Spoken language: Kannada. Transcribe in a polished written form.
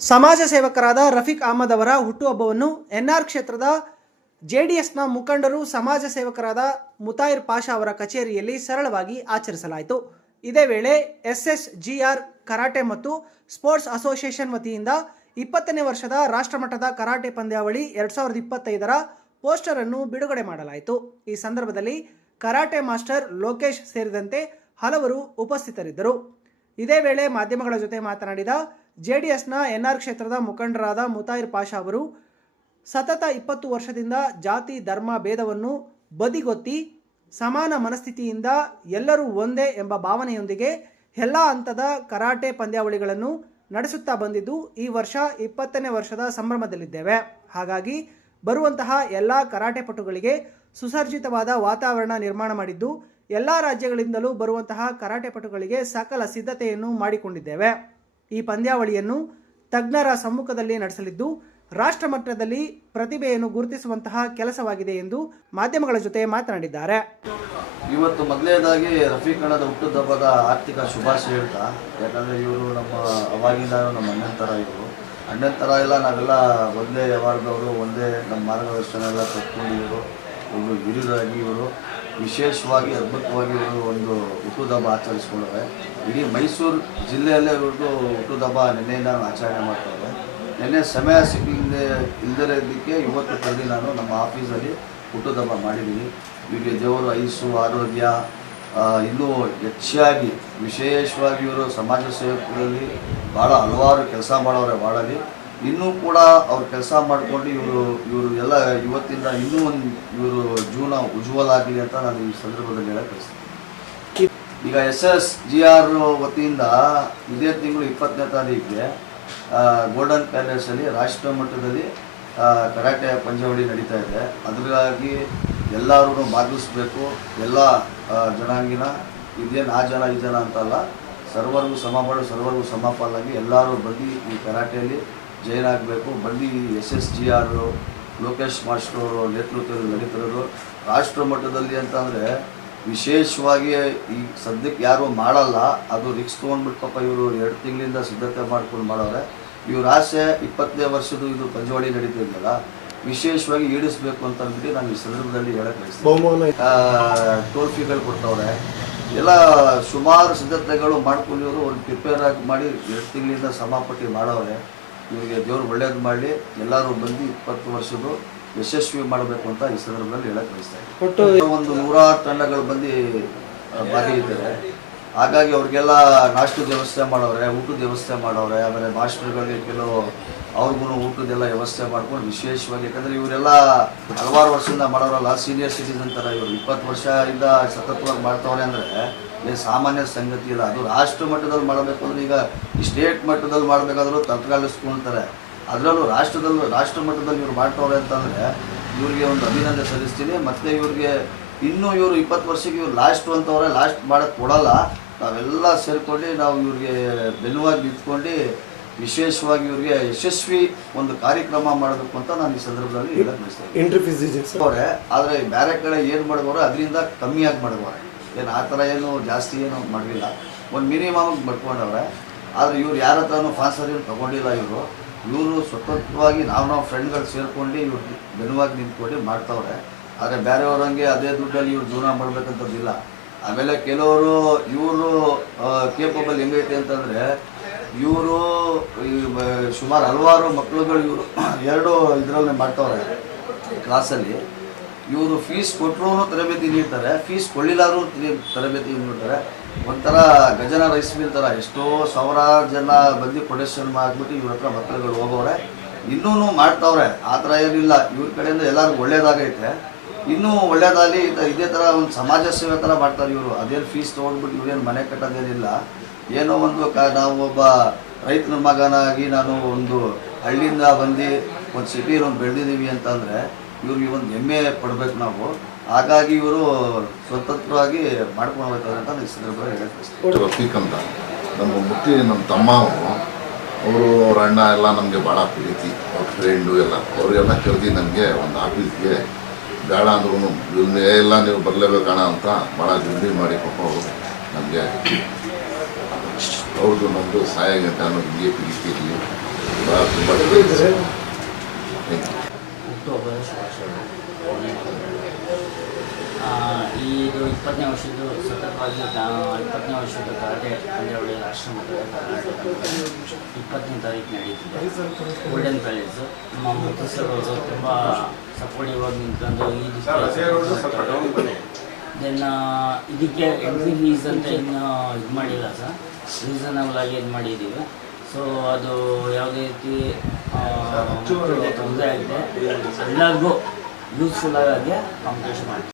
ಸಮಾಜ ಸೇವಕರಾದ ರಫೀಕ್ ಅಹಮದ್ ಅವರ ಹುಟ್ಟುಹಬ್ಬವನ್ನು ಎನ್ಆರ್ ಕ್ಷೇತ್ರದ ಜೆಡಿಎಸ್ನ ಮುಖಂಡರು ಸಮಾಜ ಸೇವಕರಾದ ಮುತಾಯಿರ್ ಪಾಷಾ ಅವರ ಕಚೇರಿಯಲ್ಲಿ ಸರಳವಾಗಿ ಆಚರಿಸಲಾಯಿತು. ಇದೇ ವೇಳೆ ಎಸ್ಎಸ್ಜಿಆರ್ ಕರಾಟೆ ಮತ್ತು ಸ್ಪೋರ್ಟ್ಸ್ ಅಸೋಸಿಯೇಷನ್ ವತಿಯಿಂದ 20ನೇ ವರ್ಷದ ರಾಷ್ಟ್ರಮಟ್ಟದ ಕರಾಟೆ ಪಂದ್ಯಾವಳಿ 2025ರ ಪೋಸ್ಟರ್ ಅನ್ನು ಬಿಡುಗಡೆ ಮಾಡಲಾಯಿತು. ಈ ಸಂದರ್ಭದಲ್ಲಿ ಕರಾಟೆ ಮಾಸ್ಟರ್ ಲೋಕೇಶ್ ಸೇರಿದಂತೆ ಹಲವರು ಉಪಸ್ಥಿತರಿದ್ದರು. ಇದೇ ವೇಳೆ ಮಾಧ್ಯಮಗಳ ಜೊತೆ ಮಾತನಾಡಿದ ಜೆಡಿಎಸ್ನ ಎನ್ಆರ್ ಕ್ಷೇತ್ರದ ಮುಖಂಡರಾದ ಮುತಾಯಿರ್ ಪಾಷಾ ಅವರು ಸತತ 20 ವರ್ಷದಿಂದ ಜಾತಿ ಧರ್ಮ ಭೇದವನ್ನು ಬದಿಗೊತ್ತಿ ಸಮಾನ ಮನಸ್ಥಿತಿಯಿಂದ ಎಲ್ಲರೂ ಒಂದೇ ಎಂಬ ಭಾವನೆಯೊಂದಿಗೆ ಎಲ್ಲ ಹಂತದ ಕರಾಟೆ ಪಂದ್ಯಾವಳಿಗಳನ್ನು ನಡೆಸುತ್ತಾ ಬಂದಿದ್ದು ಈ ವರ್ಷ 20ನೇ ವರ್ಷದ ಸಂಭ್ರಮದಲ್ಲಿದ್ದೇವೆ. ಹಾಗಾಗಿ ಬರುವಂತಹ ಎಲ್ಲ ಕರಾಟೆ ಪಟುಗಳಿಗೆ ಸುಸರ್ಜಿತವಾದ ವಾತಾವರಣ ನಿರ್ಮಾಣ ಮಾಡಿದ್ದು ಎಲ್ಲ ರಾಜ್ಯಗಳಿಂದಲೂ ಬರುವಂತಹ ಕರಾಟೆ ಪಟುಗಳಿಗೆ ಸಕಲ ಸಿದ್ಧತೆಯನ್ನು ಮಾಡಿಕೊಂಡಿದ್ದೇವೆ. ಈ ಪಂದ್ಯಾವಳಿಯನ್ನು ತಜ್ಞರ ಸಮ್ಮುಖದಲ್ಲಿ ನಡೆಸಲಿದ್ದು ರಾಷ್ಟ್ರ ಮಟ್ಟದಲ್ಲಿ ಪ್ರತಿಭೆಯನ್ನು ಗುರುತಿಸುವಂತಹ ಕೆಲಸವಾಗಿದೆ ಎಂದು ಮಾಧ್ಯಮಗಳ ಜೊತೆ ಮಾತನಾಡಿದ್ದಾರೆ. ಇವತ್ತು ಮೊದಲನೇದಾಗಿ ರಫೀಕ್ ಅಣ್ಣದ ಹುಟ್ಟುಹಬ್ಬದ ಆರ್ಥಿಕ ಶುಭಾಶಯ ಹೇಳ್ತಾ, ಯಾಕಂದರೆ ಇವರು ನಮ್ಮ ಅವಾಗಿಂದ ನಮ್ಮ ಅಣ್ಣನ ಥರ ಇವರು ಅಣ್ಣನ ಥರ ಎಲ್ಲ ನಾವೆಲ್ಲ ಒಂದೇ ವ್ಯವಹಾರದವರು, ಒಂದೇ ನಮ್ಮ ಮಾರ್ಗದರ್ಶನ ಎಲ್ಲ ತಕ್ಕೊಂಡಿವರು. ಒಂದು ಹಿರಿಯರಾಗಿ ಇವರು ವಿಶೇಷವಾಗಿ ಅದ್ಭುತವಾಗಿ ಇವರು ಒಂದು ಹುಟ್ಟುಹಬ್ಬ ಆಚರಿಸ್ಕೊಂಡವ್ರೆ. ಇಡೀ ಮೈಸೂರು ಜಿಲ್ಲೆಯಲ್ಲೇ ಇವ್ರದ್ದು ಹುಟ್ಟುಹಬ್ಬ ನಿನ್ನೆಯಿಂದ ಆಚರಣೆ ಮಾಡ್ತಾರೆ. ನಿನ್ನೆ ಸಮಯ ಇಲ್ಲದೇ ಇದ್ದಕ್ಕೆ ಇವತ್ತು ಕರೆದು ನಾನು ನಮ್ಮ ಆಫೀಸಲ್ಲಿ ಹುಟ್ಟುಹಬ್ಬ ಮಾಡಿದ್ದೀನಿ. ಇವರಿಗೆ ದೇವರು ಆಯುಸ್ಸು ಆರೋಗ್ಯ ಇನ್ನೂ ಹೆಚ್ಚಾಗಿ ವಿಶೇಷವಾಗಿ ಇವರು ಸಮಾಜ ಸೇವಕರಲ್ಲಿ ಭಾಳ ಹಲವಾರು ಕೆಲಸ ಮಾಡೋರೆ. ಭಾಳಲ್ಲಿ ಇನ್ನೂ ಕೂಡ ಅವ್ರು ಕೆಲಸ ಮಾಡಿಕೊಂಡು ಇವರು ಎಲ್ಲ ಇವತ್ತಿಂದ ಇನ್ನೂ ಒಂದು ಇವರು ಜೀವನ ಉಜ್ವಲ ಆಗಲಿ ಅಂತ ನಾನು ಈ ಸಂದರ್ಭದಲ್ಲಿ ಹೇಳಕ್ಕೆ ಬಯಸ್ತೀನಿ. ಈಗ SSGR ವತಿಯಿಂದ ಇದೇ ತಿಂಗಳು 20ನೇ ತಾರೀಕಿಗೆ ಗೋಲ್ಡನ್ ಪ್ಯಾಲೇಸಲ್ಲಿ ರಾಷ್ಟ್ರ ಮಟ್ಟದಲ್ಲಿ ಕರಾಟೆ ಪಂದ್ಯಾವಳಿ ನಡೀತಾ ಇದೆ. ಅದಕ್ಕಾಗಿ ಎಲ್ಲರೂ ಭಾಗವಹಿಸಬೇಕು. ಎಲ್ಲ ಜನಾಂಗಿನ ಇದೇನು ಆ ಜನ ಈ ಜನ ಅಂತಲ್ಲ, ಸರ್ವರಿಗೂ ಸಮಬಾಳು ಸರ್ವರಿಗೂ ಸಮಪಾಲಾಗಿ ಎಲ್ಲರೂ ಬಂದು ಈ ಕರಾಟೆಯಲ್ಲಿ ಜೈನ್ ಆಗಬೇಕು. ಬಂದು SSGR ಲೋಕೇಶ್ ಮಾಸ್ಟರ್ ನೇತೃತ್ವದಲ್ಲಿ ನಡೀತಿರೋದು ರಾಷ್ಟ್ರ ಮಟ್ಟದಲ್ಲಿ ಅಂತಂದರೆ ವಿಶೇಷವಾಗಿ ಈ ಸದ್ಯಕ್ಕೆ ಯಾರೂ ಮಾಡಲ್ಲ. ಅದು ರಿಕ್ಸ್ ತೊಗೊಂಡ್ಬಿಟ್ಟು ಪಾಪ ಇವರು 2 ತಿಂಗಳಿಂದ ಸಿದ್ಧತೆ ಮಾಡ್ಕೊಂಡು ಮಾಡೋರೆ. ಇವ್ರ ಆಸೆ 20ನೇ ವರ್ಷದ ಇದು ಪಂದ್ಯಾವಳಿ ನಡೀತಿದ್ದಲ್ಲ ವಿಶೇಷವಾಗಿ ಈಡಿಸ್ಬೇಕು ಅಂತ ಅಂದ್ಬಿಟ್ಟು ನಾನು ಈ ಸಂದರ್ಭದಲ್ಲಿ ಹೇಳಕ್ಕೆ ಬಯಸ್ತೀನಿ. ಟ್ರೋಫಿಗಳು ಕೊಡ್ತವ್ರೆ, ಎಲ್ಲ ಸುಮಾರು ಸಿದ್ಧತೆಗಳು ಮಾಡ್ಕೊಂಡು ಇವರು ಒಂದು ಪ್ರಿಪೇರ್ ಆಗಿ ಮಾಡಿ 2 ತಿಂಗಳಿಂದ ಸಮಾಪಟ್ಟಿ ಮಾಡವ್ರೆ. ಇವರಿಗೆ ದೇವರು ಒಳ್ಳೇದು ಮಾಡಲಿ, ಎಲ್ಲರೂ ಬಂದು 20 ವರ್ಷದ ಯಶಸ್ವಿ ಮಾಡಬೇಕು ಅಂತ ಈ ಸಂದರ್ಭದಲ್ಲಿ ಹೇಳಕ್ಕೆ ಬಯಸ್ತಾ ಇದ್ದೀನಿ. ಒಂದು 100 ತಂಡಗಳು ಬಂದು ಭಾಗಿಯಾಗಿದ್ದಾರೆ. ಹಾಗಾಗಿ ಅವ್ರಿಗೆಲ್ಲ ನಾಷ್ಟದ ವ್ಯವಸ್ಥೆ ಮಾಡವ್ರೆ, ಊಟದ ವ್ಯವಸ್ಥೆ ಮಾಡವ್ರೆ. ಆಮೇಲೆ ಮಾಸ್ಟರ್ಗಳಿಗೆ ಕೆಲವು ಅವ್ರಿಗೂ ಊಟದೆಲ್ಲ ವ್ಯವಸ್ಥೆ ಮಾಡ್ಕೊಂಡು ವಿಶೇಷವಾಗಿ, ಯಾಕಂದರೆ ಇವರೆಲ್ಲ ಹಲವಾರು ವರ್ಷದಿಂದ ಮಾಡೋರಲ್ಲ, ಸೀನಿಯರ್ ಸಿಟಿಸನ್ ಥರ ಇವರು 20 ವರ್ಷದಿಂದ ಸತತವಾಗಿ ಮಾಡ್ತವ್ರೆ ಅಂದರೆ ಏನು ಸಾಮಾನ್ಯ ಸಂಗತಿ ಇಲ್ಲ. ಅದು ರಾಷ್ಟ್ರ ಮಟ್ಟದಲ್ಲಿ ಮಾಡಬೇಕು ಅಂದರೆ ಈಗ ಈ ಸ್ಟೇಟ್ ಮಟ್ಟದಲ್ಲಿ ಮಾಡಬೇಕಾದ್ರೂ ತಂತ್ರಗಾಲಿಸ್ಕೊಳ್ತಾರೆ. ಅದರಲ್ಲೂ ರಾಷ್ಟ್ರ ಮಟ್ಟದಲ್ಲಿ ಇವ್ರು ಮಾಡ್ತವ್ರೆ ಅಂತಂದರೆ ಇವ್ರಿಗೆ ಒಂದು ಅಭಿನಂದನೆ ಸಲ್ಲಿಸ್ತೀನಿ. ಮತ್ತು ಇವ್ರಿಗೆ ಇನ್ನೂ ಇವರು 20 ವರ್ಷಕ್ಕೆ ಇವ್ರು ಲಾಸ್ಟ್ ಅಂತವ್ರೆ, ಲಾಸ್ಟ್ ಮಾಡೋಕ್ಕೆ ಕೊಡಲ್ಲ. ನಾವೆಲ್ಲ ಸೇರ್ಕೊಂಡು ನಾವು ಇವ್ರಿಗೆ ಬೆನ್ನುವಾಗಿ ನಿಂತ್ಕೊಂಡು ವಿಶೇಷವಾಗಿ ಇವ್ರಿಗೆ ಯಶಸ್ವಿ ಒಂದು ಕಾರ್ಯಕ್ರಮ ಮಾಡಬೇಕು ಅಂತ ನಾನು ಈ ಸಂದರ್ಭದಲ್ಲಿ ಹೇಳಕ್ಕೆ ಬಯಸ್ತೇನೆ. ಅವರೇ ಆದರೆ ಬೇರೆ ಕಡೆ ಏನು ಮಾಡಿದವರು ಅದರಿಂದ ಕಮ್ಮಿಯಾಗಿ ಮಾಡಿದವ್ರೆ, ಏನು ಆ ಥರ ಏನು ಜಾಸ್ತಿ ಏನು ಮಾಡಲಿಲ್ಲ, ಒಂದು ಮಿನಿಮಮ್ ಮಾಡ್ಕೊಂಡವ್ರೆ. ಆದರೆ ಇವ್ರು ಯಾರ ಹತ್ರನೂ ಸ್ಪಾನ್ಸರ್ ಏನು ತೊಗೊಂಡಿಲ್ಲ. ಇವರು ಸ್ವತಂತ್ರವಾಗಿ ನಾವು ಫ್ರೆಂಡ್ಗಳು ಸೇರ್ಕೊಂಡು ಇವ್ರು ಬೆನ್ನುವಾಗಿ ನಿಂತ್ಕೊಂಡು ಮಾಡ್ತವ್ರೆ. ಆದರೆ ಬೇರೆಯವ್ರಂಗೆ ಅದೇ ದುಡ್ಡಲ್ಲಿ ಇವ್ರು ಜೀವನ ಮಾಡಬೇಕಂತದ್ದಿಲ್ಲ. ಆಮೇಲೆ ಕೆಲವರು ಇವರು ಕೇಪಬಲ್ ಹೆಂಗೈತೆ ಅಂತಂದರೆ ಇವರು ಸುಮಾರು ಹಲವಾರು ಮಕ್ಕಳುಗಳು ಇವರು 2 ಇದರಲ್ಲಿ ಮಾಡ್ತವ್ರೆ ಕ್ಲಾಸಲ್ಲಿ. ಇವರು ಫೀಸ್ ಕೊಟ್ಟರು ತರಬೇತಿ ನೀಡ್ತಾರೆ, ಫೀಸ್ ಕೊಳ್ಳಿಲ್ಲಾದ್ರೂ ತರಬೇತಿ ನೀಡ್ತಾರೆ. ಒಂಥರ ಗಜನ ರೈಸ್ ಮಿಲ್ ಥರ ಎಷ್ಟೋ ಸಾವಿರಾರು ಜನ ಬಂದು ಪ್ರೊಡಕ್ಷನ್ ಮಾಡಿಬಿಟ್ಟು ಇವ್ರ ಹತ್ರ ಮಕ್ಕಳುಗಳು ಹೋಗೋರೆ, ಇನ್ನೂ ಮಾಡ್ತವ್ರೆ. ಆ ಥರ ಏನಿಲ್ಲ, ಇವ್ರ ಕಡೆಯಿಂದ ಎಲ್ಲರಿಗೂ ಒಳ್ಳೇದಾಗೈತೆ. ಇನ್ನೂ ಒಳ್ಳೇದಾಗಲಿ. ಇದೇ ಥರ ಒಂದು ಸಮಾಜ ಸೇವೆ ಥರ ಮಾಡ್ತಾರೆ ಇವರು. ಅದೇನು ಫೀಸ್ ತೊಗೊಂಡ್ಬಿಟ್ಟು ಇವ್ರೇನು ಮನೆ ಕಟ್ಟೋದೇನಿಲ್ಲ. ಏನೋ ಒಂದು ನಾವು ಒಬ್ಬ ರೈತನ ಮಗನಾಗಿ ನಾನು ಒಂದು ಹಳ್ಳಿಯಿಂದ ಬಂದು ಒಂದು ಸಿಟಿಯಲ್ಲಿ ಒಂದು ಬೆಳೆದಿದ್ದೀವಿ ಅಂತಂದರೆ ಇವ್ರಿಗೆ ಒಂದು ಹೆಮ್ಮೆ ಪಡಬೇಕು ನಾವು. ಹಾಗಾಗಿ ಇವರು ಸ್ವತಂತ್ರವಾಗಿ ಮಾಡ್ಕೊಂಡು ಹೋಗ್ತಾರೆ ಅಂತ ಈ ಸಂದರ್ಭದಲ್ಲಿ ಹೇಳಕ್ಕೆ. ರಫೀಕ್ ಅಂತ ನಮ್ಮ ತಮ್ಮ ಅವರು ಅವ್ರ ಅಣ್ಣ ಎಲ್ಲ ನಮಗೆ ಭಾಳ ಪ್ರೀತಿ, ಅವ್ರ ಫ್ರೆಂಡು ಎಲ್ಲ ಅವರಿಗೆಲ್ಲ ಕರೆದಿ ನನಗೆ ಒಂದು ಆಫೀಸ್ಗೆ ಬೇಡ ಅಂದ್ರೂ ಎಲ್ಲ ನೀವು ಬರಲೇಬೇಕಣ್ಣ ಅಂತ ಭಾಳ ಜಲ್ದಿ ಮಾಡಿ ಪಾಪ ಅವರು ನಮಗೆ ಅವ್ರದ್ದು ನಮ್ಮದು ಸಹಾಯ ಗಂಟೆ ಅನ್ನೋದು ಹಿಂಗೆ ಪ್ರೀತಿ ಇರಲಿ. ಹುಟ್ಟುಹಬ್ಬದ ಶುಭಾಶಯಗಳು. ಇದು 20ನೇ ವರ್ಷದ್ದು ಸತತವಾಗಿ 20ನೇ ವರ್ಷದ ಕರಾಟೆ ಪಂದ್ಯಾವಳಿ ರಾಷ್ಟ್ರಮಟ್ಟದ ಕರಾಟೆ 20ನೇ ತಾರೀಕು ನಡೀತಿದೆ. ಗೋಲ್ಡನ್ ಪ್ಯಾಲೇಸು ನಮ್ಮ ಮುತ್ತು ಸರ್ ಅವರು ತುಂಬ ಸಪೋರ್ಟಿವ್ ಆಗಿ ನಿಂತ್ಕೊಂಡು ದೆನ್ ಇದಕ್ಕೆ ಎಂಟ್ರಿ ಫೀಸ್ ಅಂತ ಇನ್ನೂ ಇದು ಮಾಡಿಲ್ಲ ಸರ್, ರೀಸನಬಲ್ ಆಗಿ ಇದು ಮಾಡಿದ್ದೀವಿ. ಸೊ ಅದು ಯಾವುದೇ ರೀತಿ ತೊಂದರೆ ಆಗಿದೆ, ಎಲ್ಲರಿಗೂ ಯೂಸ್ಫುಲ್ ಆಗಿ ಕಾಂಪಿಟೇಷನ್ ಮಾಡ್ತೀವಿ.